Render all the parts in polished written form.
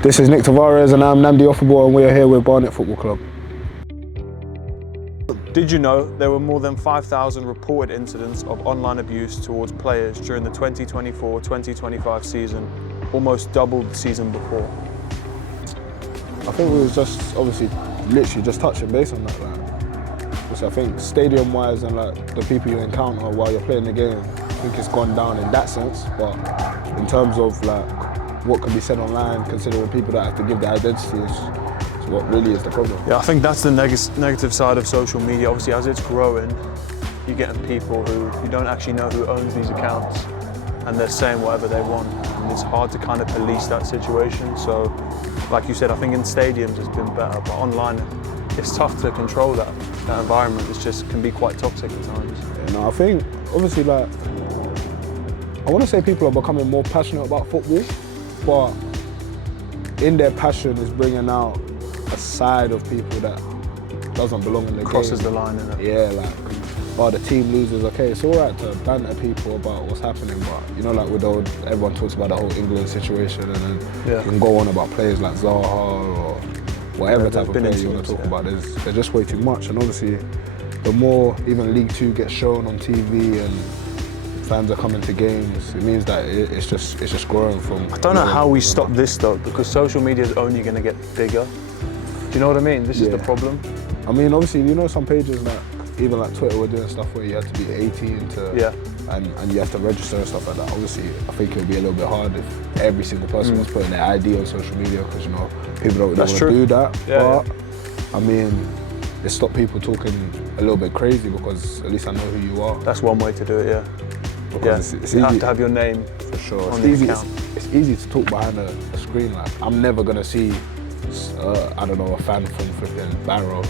This is Nick Tavares and I'm Namdi Offable and we're here with Barnet Football Club. Did you know there were more than 5,000 reported incidents of online abuse towards players during the 2024-2025 season, almost double the season before? I think we was just obviously literally just touching base on that. Which I think stadium wise and the people you encounter while you're playing the game, I think it's gone down in that sense. But in terms of what can be said online, considering people that have to give their identity is what really is the problem. Yeah, I think that's the negative side of social media. Obviously, as it's growing, you're getting people who you don't actually know who owns these accounts, and they're saying whatever they want, and it's hard to kind of police that situation. So, like you said, I think in stadiums it's been better, but online it's tough to control that environment. It just can be quite toxic at times. Yeah, no, I think obviously I want to say people are becoming more passionate about football, but in their passion is bringing out a side of people that doesn't belong in the game. Crosses the line, innit? Yeah, the team loses, okay, it's all right to banter people about what's happening, but with everyone talks about the whole England situation, and then you can go on about players like Zaha or whatever type of player you want to talk about. They're just way too much, and obviously the more even League 2 gets shown on TV and fans are coming to games, it means that it's just growing from. I don't know how we stop this though, because social media is only going to get bigger. Do you know what I mean? This is the problem. I mean, obviously, some pages even Twitter were doing stuff where you had to be 18 to, and you have to register and stuff like that. Obviously, I think it would be a little bit hard if every single person was putting their ID on social media, because people don't want to do that. But I mean, it stopped people talking a little bit crazy, because at least I know who you are. That's one way to do it, yeah. Because it's you easy, have to have your name for sure. on the account. It's easy to talk behind a screen. I'm never gonna see, I don't know, a fan from flipping Barrow,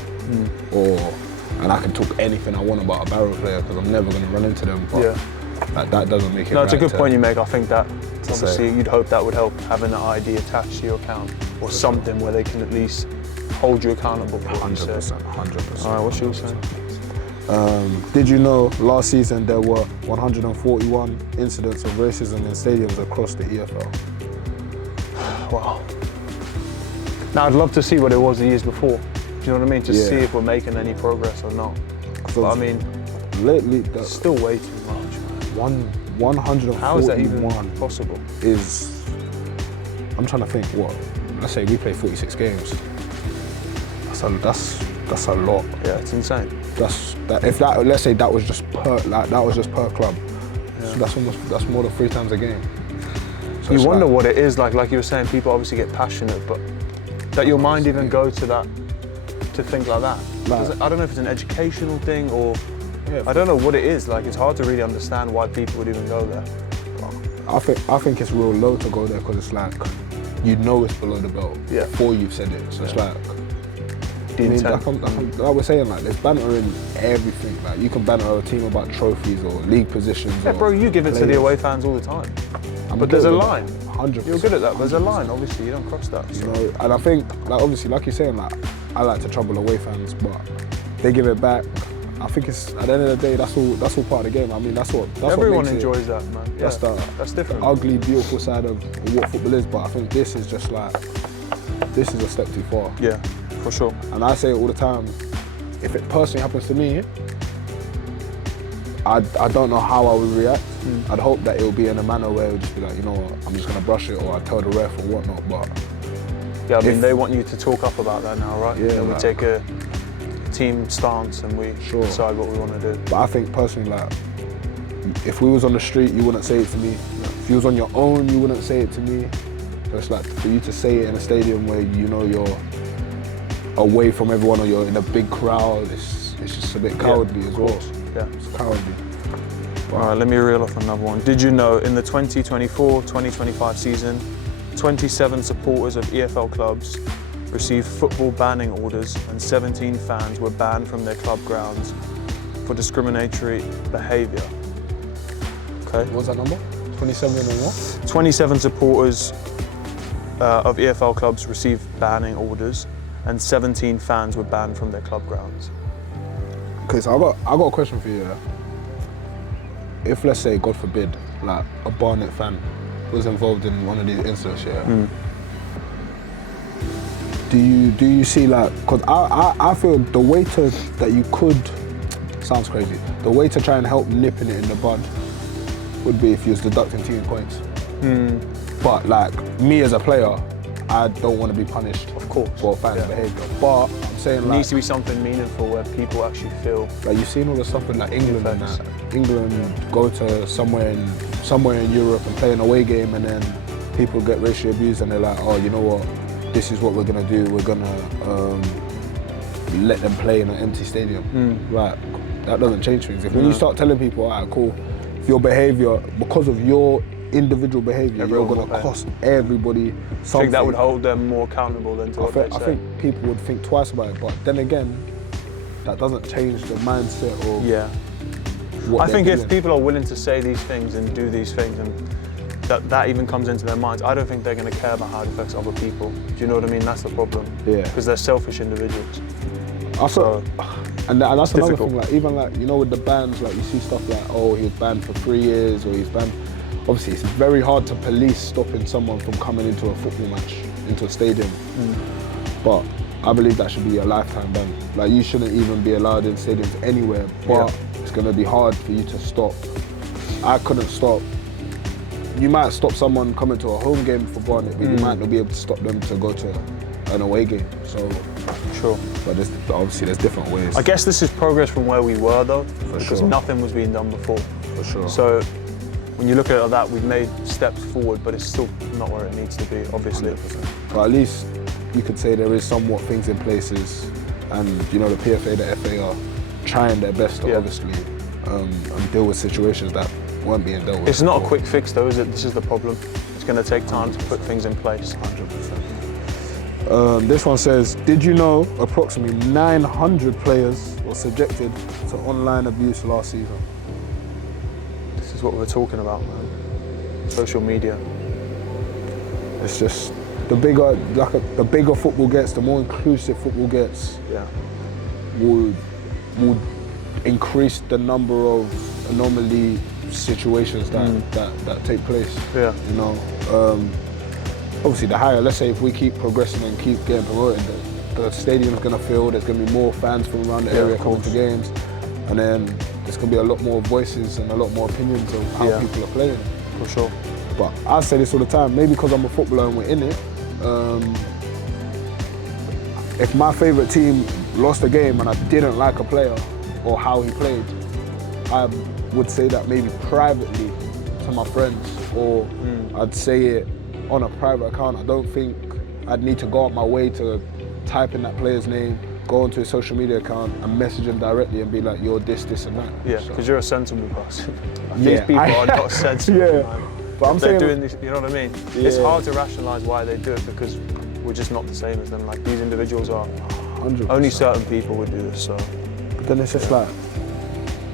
and I can talk anything I want about a Barrow player because I'm never gonna run into them. But that doesn't make it. No, it's a good point you make. I think that obviously you'd hope that would help, having an ID attached to your account or something where they can at least hold you accountable. 100%. All right, what's yours saying? Did you know last season there were 141 incidents of racism in stadiums across the EFL? Wow. Now I'd love to see what it was the years before. Do you know what I mean? To see if we're making any progress or not. But I mean, lately it's still way too much. 141. How is that even possible? I'm trying to think. Let's say we play 46 games. That's a lot. Yeah, it's insane. Let's say that was just per club. So that's more than 3 times a game. So you wonder what it is like you were saying, people obviously get passionate, but that your mind even go to that, to think like that. I don't know if it's an educational thing or, I don't know what it is. It's hard to really understand why people would even go there. I think it's real low to go there, because it's it's below the belt before you've said it. So it's like we're saying, there's banter in everything. You can banter a team about trophies or league positions. Yeah, bro, you give it to the away fans all the time. But there's a line. 100%. You're good at that. There's a line. Obviously, you don't cross that. So. And I think, obviously, like you're saying, I like to trouble away fans, but they give it back. I think it's, at the end of the day, that's all part of the game. I mean, that's everyone what makes enjoys that, man. Yeah, that's different. The ugly, beautiful side of what football is. But I think this is just this is a step too far. Yeah. For sure. And I say it all the time, if it personally happens to me, I don't know how I would react. I'd hope that it would be in a manner where it would just be you know what, I'm just going to brush it, or I'd tell the ref or whatnot. But yeah, I mean, they want you to talk up about that now, right? Yeah. And we take a team stance and we decide what we want to do. But I think personally, if we was on the street, you wouldn't say it to me. If you was on your own, you wouldn't say it to me. So it's for you to say it in a stadium where you're away from everyone, or you're in a big crowd, it's just a bit cowardly as well. Yeah. It's cowardly. All right, let me reel off another one. Did you know in the 2024-2025 season, 27 supporters of EFL clubs received football banning orders, and 17 fans were banned from their club grounds for discriminatory behaviour? Okay. What was that number? 27 and what? 27 supporters of EFL clubs received banning orders, and 17 fans were banned from their club grounds. Okay, so I got a question for you. If, let's say, God forbid, a Barnet fan was involved in one of these incidents, Do you see like, because I feel the way that you could, sounds crazy, the way to try and help nipping it in the bud would be if you was deducting team points. But like me as a player, I don't want to be punished, of course, for fans' behaviour. But I'm saying it needs to be something meaningful where people actually feel. Like you've seen all the stuff with like England and that. England go to somewhere in Europe and play an away game, and then people get racially abused, and they're like, oh, you know what? This is what we're gonna do. We're gonna let them play in an empty stadium. Right? That doesn't change things. When you start telling people, all right, cool, if your behaviour, because of your individual behaviour, you're going to cost everybody something. I think that would hold them more accountable than to what they say. I think people would think twice about it, but then again, that doesn't change the mindset of what I think doing. if people are willing to say these things and do these things, and that even comes into their minds, I don't think they're going to care about how it affects other people. Do you know what I mean? That's the problem. Yeah. Because they're selfish individuals. And that's another thing, like even like, you know, with the bans, like you see stuff like, oh, he was banned for 3 years, or he's banned. Obviously, it's very hard to police stopping someone from coming into a football match, into a stadium. But I believe that should be a lifetime ban. Like you shouldn't even be allowed in stadiums anywhere, but it's gonna be hard for you to stop. I couldn't stop. You might stop someone coming to a home game for Barnet, but you might not be able to stop them to go to an away game. So, sure. But obviously there's different ways. I guess this is progress from where we were though, because nothing was being done before. For sure. So, when you look at it like that, we've made steps forward, but it's still not where it needs to be, obviously. 100%. But at least you could say there is somewhat things in places, and you know the PFA, the FA are trying their best to obviously deal with situations that weren't being dealt with. It's not a quick fix though, is it? This is the problem. It's going to take time to put things in place. 100%. This one says, did you know approximately 900 players were subjected to online abuse last season? This is what we're talking about, man. Social media. It's just the bigger football gets, the more inclusive football gets. Would increase the number of anomaly situations that take place. You know, obviously the higher. Let's say if we keep progressing and keep getting promoted, the stadium's gonna fill. There's gonna be more fans from around the area coming to games, and then there's gonna be a lot more voices and a lot more opinions of how people are playing. For sure. But I say this all the time, maybe because I'm a footballer and we're in it, if my favourite team lost a game and I didn't like a player or how he played, I would say that maybe privately to my friends, or I'd say it on a private account. I don't think I'd need to go out my way to type in that player's name, go onto his social media account and message him directly and be like, you're this, and that. Yeah, because you're a sensible person. These people are not sensible. Man. But I'm saying, doing this, you know what I mean? It's hard to rationalise why they do it, because we're just not the same as them. Like, these individuals are, 100%. Only certain people would do this, so. But then it's just like,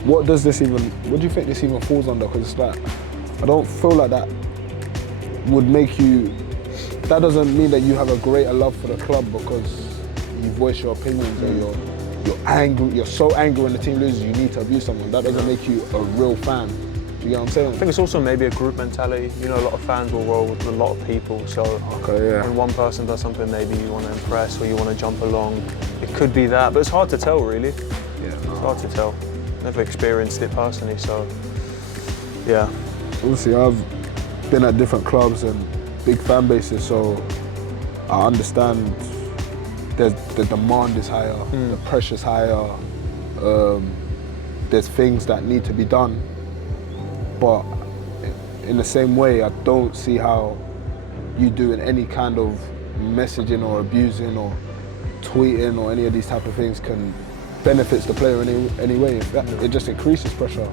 what do you think this even falls under? Because it's like, I don't feel like that would make you, that doesn't mean that you have a greater love for the club because you voice your opinions or you're angry, you're so angry when the team loses you need to abuse someone. That doesn't make you a real fan. Do you get what I'm saying? I think it's also maybe a group mentality. You know, a lot of fans will roll with a lot of people, so when one person does something maybe you want to impress or you want to jump along, it could be that, but it's hard to tell really. It's hard to tell. Never experienced it personally, so yeah. Obviously I've been at different clubs and big fan bases, so I understand the demand is higher, the pressure's higher, there's things that need to be done, but in the same way I don't see how you doing any kind of messaging or abusing or tweeting or any of these type of things can benefits the player in any way. It just increases pressure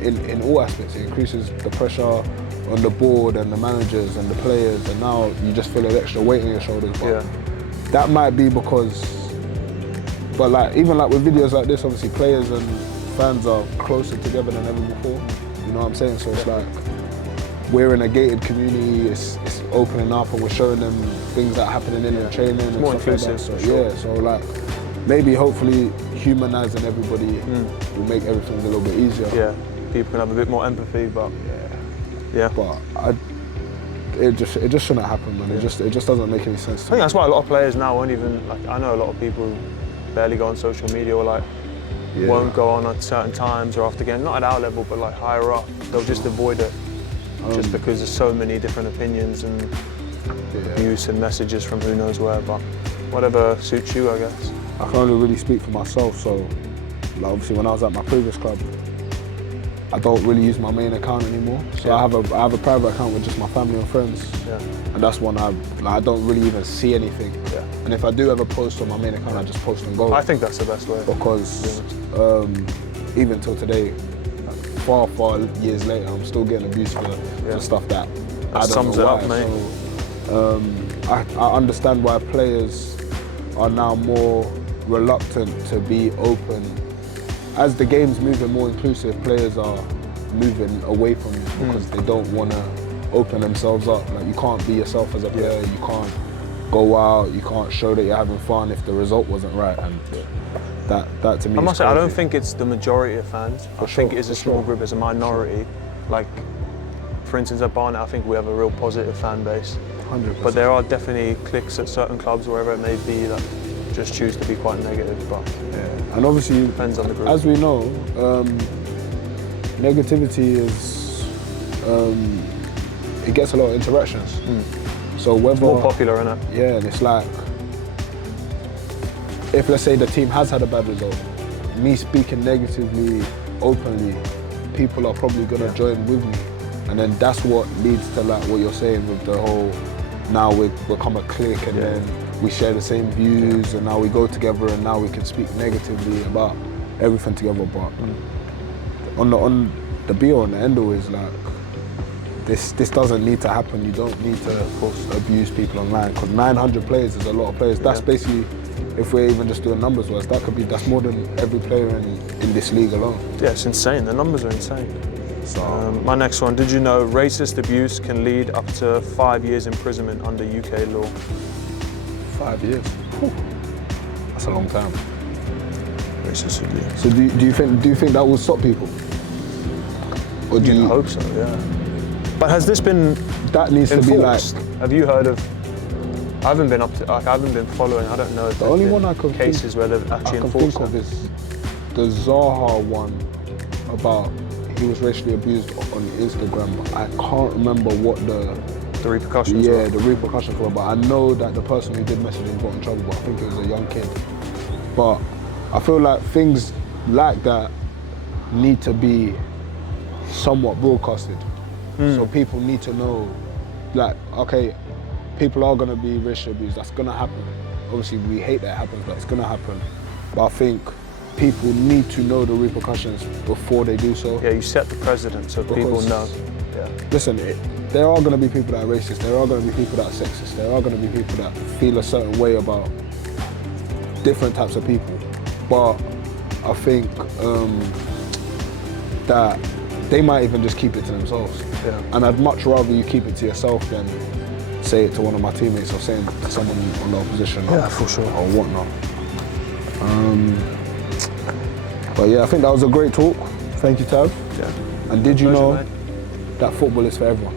in all aspects. It increases the pressure on the board and the managers and the players, and now you just feel an extra weight on your shoulders. But that might be because, but like even like with videos like this, obviously players and fans are closer together than ever before. You know what I'm saying? So it's like we're in a gated community. It's opening up, and we're showing them things that are happening in the training and more stuff like that. So so like maybe hopefully humanising everybody will make everything a little bit easier. Yeah, people can have a bit more empathy, but but it just shouldn't happen, man. It just doesn't make any sense. I think that's why a lot of players now won't even, like, I know a lot of people who barely go on social media or like won't go on at certain times or after game, not at our level, but like higher up. They'll just avoid it just because there's so many different opinions and abuse and messages from who knows where. But whatever suits you, I guess. I can only really speak for myself. So, like, obviously, when I was at my previous club, I don't really use my main account anymore. So I have a private account with just my family and friends, and that's one I don't really even see anything. And if I do ever post on my main account, I just post and go. I think that's the best way. Because even till today, far years later, I'm still getting abused for stuff that I don't sums know it why. up, mate. So I understand why players are now more reluctant to be open. As the game's moving more inclusive, players are moving away from it because they don't want to open themselves up. Like, you can't be yourself as a player, you can't go out, you can't show that you're having fun if the result wasn't right. And that to me I must is say, I crazy. don't think it's the majority of fans. I think it is a small group, it's a minority. Like, for instance, at Barnet, I think we have a real positive fan base. 100%. But there are definitely cliques at certain clubs, wherever it may be, that just choose to be quite negative. But and obviously, depends on the group. As we know, negativity is it gets a lot of interactions. So whether it's more popular, isn't it? Yeah, and it's like, if let's say the team has had a bad result, me speaking negatively, openly, people are probably gonna join with me, and then that's what leads to, like, what you're saying with the whole, now we've become a clique, and then we share the same views, and now we go together, and now we can speak negatively about everything together. But on the be all and the end all is, like, this doesn't need to happen. You don't need to, of course, abuse people online, because 900 players is a lot of players. That's basically, if we're even just doing numbers wise, that's more than every player in this league alone. Yeah, it's insane. The numbers are insane. So, my next one, did you know racist abuse can lead up to 5 years imprisonment under UK law? 5 years. Whew. That's a long time. Racist abuse. So do you think that will stop people? Or do you hope so? Yeah. But has this been that needs enforced? to be like? Have you heard of? I haven't been following. I don't know if the only one I can cases where they've actually enforced it. Of is the Zaha one about he was racially abused on Instagram. I can't remember what the repercussions were. Yeah, the repercussions were. But I know that the person who did message him got in trouble. But I think it was a young kid. But I feel like things like that need to be somewhat broadcasted. So people need to know, like, okay, people are going to be racially abused. That's going to happen. Obviously, we hate that it happens, but it's going to happen. But I think people need to know the repercussions before they do so. Yeah, you set the precedent so people know. Yeah. Listen, there are going to be people that are racist. There are going to be people that are sexist. There are going to be people that feel a certain way about different types of people. But I think that they might even just keep it to themselves. Yeah. And I'd much rather you keep it to yourself than say it to one of my teammates or say it to someone on the opposition. For sure. Or whatnot. But yeah, I think that was a great talk. Thank you, Tav. Yeah. And did you know that football is for everyone?